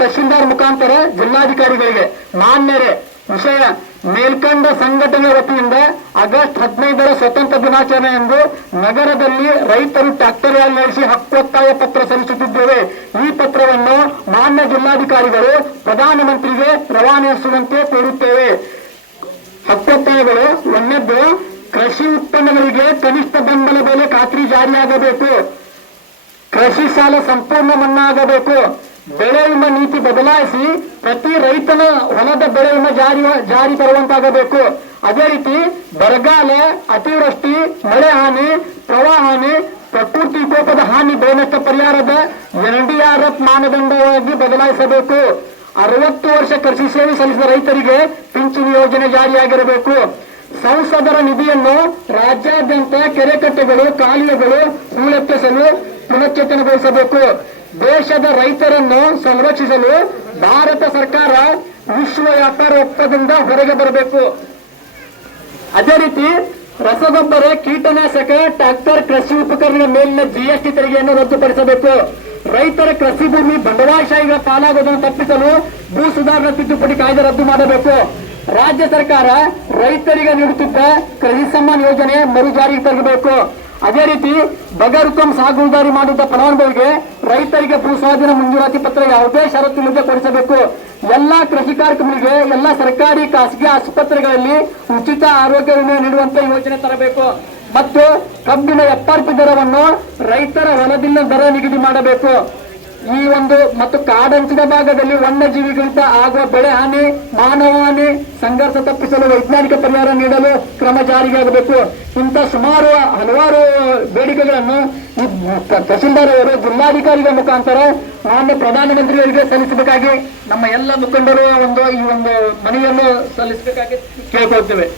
ತಹಶೀಲ್ದಾರ್ ಮುಖಾಂತರ ಜಿಲ್ಲಾಧಿಕಾರಿಗಳಿಗೆ ಮಾನ್ಯರೇ ವಿಷಯ ಮೇಲ್ಕಂಡ ಸಂಘಟನೆ ವತಿಯಿಂದ ಆಗಸ್ಟ್ 15ರ ಸ್ವತಂತ್ರ ದಿನಾಚರಣೆಯಂದು ನಗರದಲ್ಲಿ ರೈತರು ಟ್ರ್ಯಾಕ್ಟರ್ ರ್ಯಾಲಿ ನಡೆಸಿ ಹಕ್ಕೊತ್ತಾಯ ಪತ್ರ ಸಲ್ಲಿಸುತ್ತಿದ್ದೇವೆ. ಈ ಪತ್ರವನ್ನು ಮಾನ್ಯ ಜಿಲ್ಲಾಧಿಕಾರಿಗಳು ಪ್ರಧಾನಮಂತ್ರಿಗೆ ರವಾನಿಸುವಂತೆ ಕೋರುತ್ತೇವೆ. ಹಕ್ಕೊತ್ತಾಯಗಳು ಒಂದನೇದ್ದು, ಕೃಷಿ ಉತ್ಪನ್ನಗಳಿಗೆ ಕನಿಷ್ಠ ಬೆಂಬಲ ಬೆಲೆ ಖಾತ್ರಿ ಜಾರಿಯಾಗಬೇಕು. ಕೃಷಿ ಸಾಲ ಸಂಪೂರ್ಣ ಮನ್ನಾ ಆಗಬೇಕು. ಬೆಳೆ ವಿಮಾ ನೀತಿ ಬದಲಾಯಿಸಿ ಪ್ರತಿ ರೈತನ ಹೊಲದ ಬೆಳೆ ವಿಮಾ ಜಾರಿ ತರುವಂತಾಗಬೇಕು. ಅದೇ ರೀತಿ ಬರಗಾಲ, ಅತಿವೃಷ್ಟಿ, ಮಳೆ ಹಾನಿ, ಪ್ರವಾಹ ಹಾನಿ, ಪ್ರಕೃತಿ ವಿಕೋಪದ ಹಾನಿ ಬೆಳೆ ನಷ್ಟ ಪರಿಹಾರದ NDRF ಮಾನದಂಡವಾಗಿ ಬದಲಾಯಿಸಬೇಕು. 60 ವರ್ಷ ಕೃಷಿ ಸೇವೆ ಸಲ್ಲಿಸಿದ ರೈತರಿಗೆ ಪಿಂಚಣಿ ಯೋಜನೆ ಜಾರಿಯಾಗಿರಬೇಕು. ಸಂಸದರ ನಿಧಿಯನ್ನು ರಾಜ್ಯಾದ್ಯಂತ ಕೆರೆಕಟ್ಟೆಗಳು, ಕಾಲುವೆಗಳು ಹೂಳೆತ್ತಿಸಲು ಪುನಶ್ಚೇತನಗೊಳಿಸಬೇಕು. ದೇಶದ ರೈತರನ್ನು ಸಂರಕ್ಷಿಸಲು ಭಾರತ ಸರ್ಕಾರ ವಿಶ್ವ ವ್ಯಾಪಾರ ಒಪ್ಪಂದದಿಂದ ಹೊರಗೆ ಬರಬೇಕು. ಅದೇ ರೀತಿ ರಸಗೊಬ್ಬರ, ಕೀಟನಾಶಕ, ಟ್ರ್ಯಾಕ್ಟರ್, ಕೃಷಿ ಉಪಕರಣಗಳ ಮೇಲಿನ GST ತೆರಿಗೆಯನ್ನು ರದ್ದುಪಡಿಸಬೇಕು. ರೈತರ ಕೃಷಿ ಭೂಮಿ ಬಂಡವಾಳಶಾಹಿಗಳ ಪಾಲಾಗುವುದನ್ನು ತಪ್ಪಿಸಲು ಭೂ ಸುಧಾರಣಾ ತಿದ್ದುಪಡಿ ಕಾಯ್ದೆ ರದ್ದು ಮಾಡಬೇಕು. ರಾಜ್ಯ ಸರ್ಕಾರ ರೈತರಿಗೆ ನೀಡುತ್ತಿದ್ದ ಕೃಷಿ ಸಮ್ಮಾನ್ ಯೋಜನೆ ಮರು ಜಾರಿಗೆ ತರಬೇಕು. ಅದೇ ರೀತಿ ಬಗರುಕಂ ಸಾಗುವಳಿ ಮಾಡಿದ್ದ ಫಲಾನುಭವಿಗೆ ರೈತರಿಗೆ ಭೂ ಸ್ವಾಧೀನ ಮಂಜೂರಾತಿ ಪತ್ರ ಯಾವುದೇ ಷರತ್ತಿಲ್ಲದೆ ಕೊಡಿಸಬೇಕು. ಎಲ್ಲಾ ಕೃಷಿ ಕಾರ್ಯಕ್ರಮಗಳಿಗೆ ಎಲ್ಲ ಸರ್ಕಾರಿ ಖಾಸಗಿ ಆಸ್ಪತ್ರೆಗಳಲ್ಲಿ ಉಚಿತ ಆರೋಗ್ಯ ವಿಮೆ ನೀಡುವಂತೆ ಯೋಜನೆ ತರಬೇಕು. ಮತ್ತು ಕಬ್ಬಿನ FRP ದರವನ್ನು ರೈತರ ಹೊಲದಿಂದ ದರ ನಿಗದಿ ಮಾಡಬೇಕು. ಈ ಒಂದು ಮತ್ತು ಕಾಡಂಚಿನ ಭಾಗದಲ್ಲಿ ವನ್ಯಜೀವಿಗಳಿಂದ ಆಗುವ ಬೆಳೆ ಹಾನಿ, ಮಾನವ ಹಾನಿ, ಸಂಘರ್ಷ ತಪ್ಪಿಸಲು ವೈಜ್ಞಾನಿಕ ಪರಿಹಾರ ನೀಡಲು ಕ್ರಮ ಜಾರಿಯಾಗಬೇಕು. ಇಂಥ ಸುಮಾರು ಹಲವಾರು ಬೇಡಿಕೆಗಳನ್ನು ತಹಶೀಲ್ದಾರ್ ಅವರು ಜಿಲ್ಲಾಧಿಕಾರಿಗಳ ಮುಖಾಂತರ ಮಾನ್ಯ ಪ್ರಧಾನಮಂತ್ರಿಯವರಿಗೆ ಸಲ್ಲಿಸಬೇಕಾಗಿ ನಮ್ಮ ಎಲ್ಲ ಮುಖಂಡರು ಈ ಒಂದು ಮನವಿಯನ್ನು ಸಲ್ಲಿಸಬೇಕಾಗಿ ಕೇಳ್ಕೊಳ್ತೇವೆ.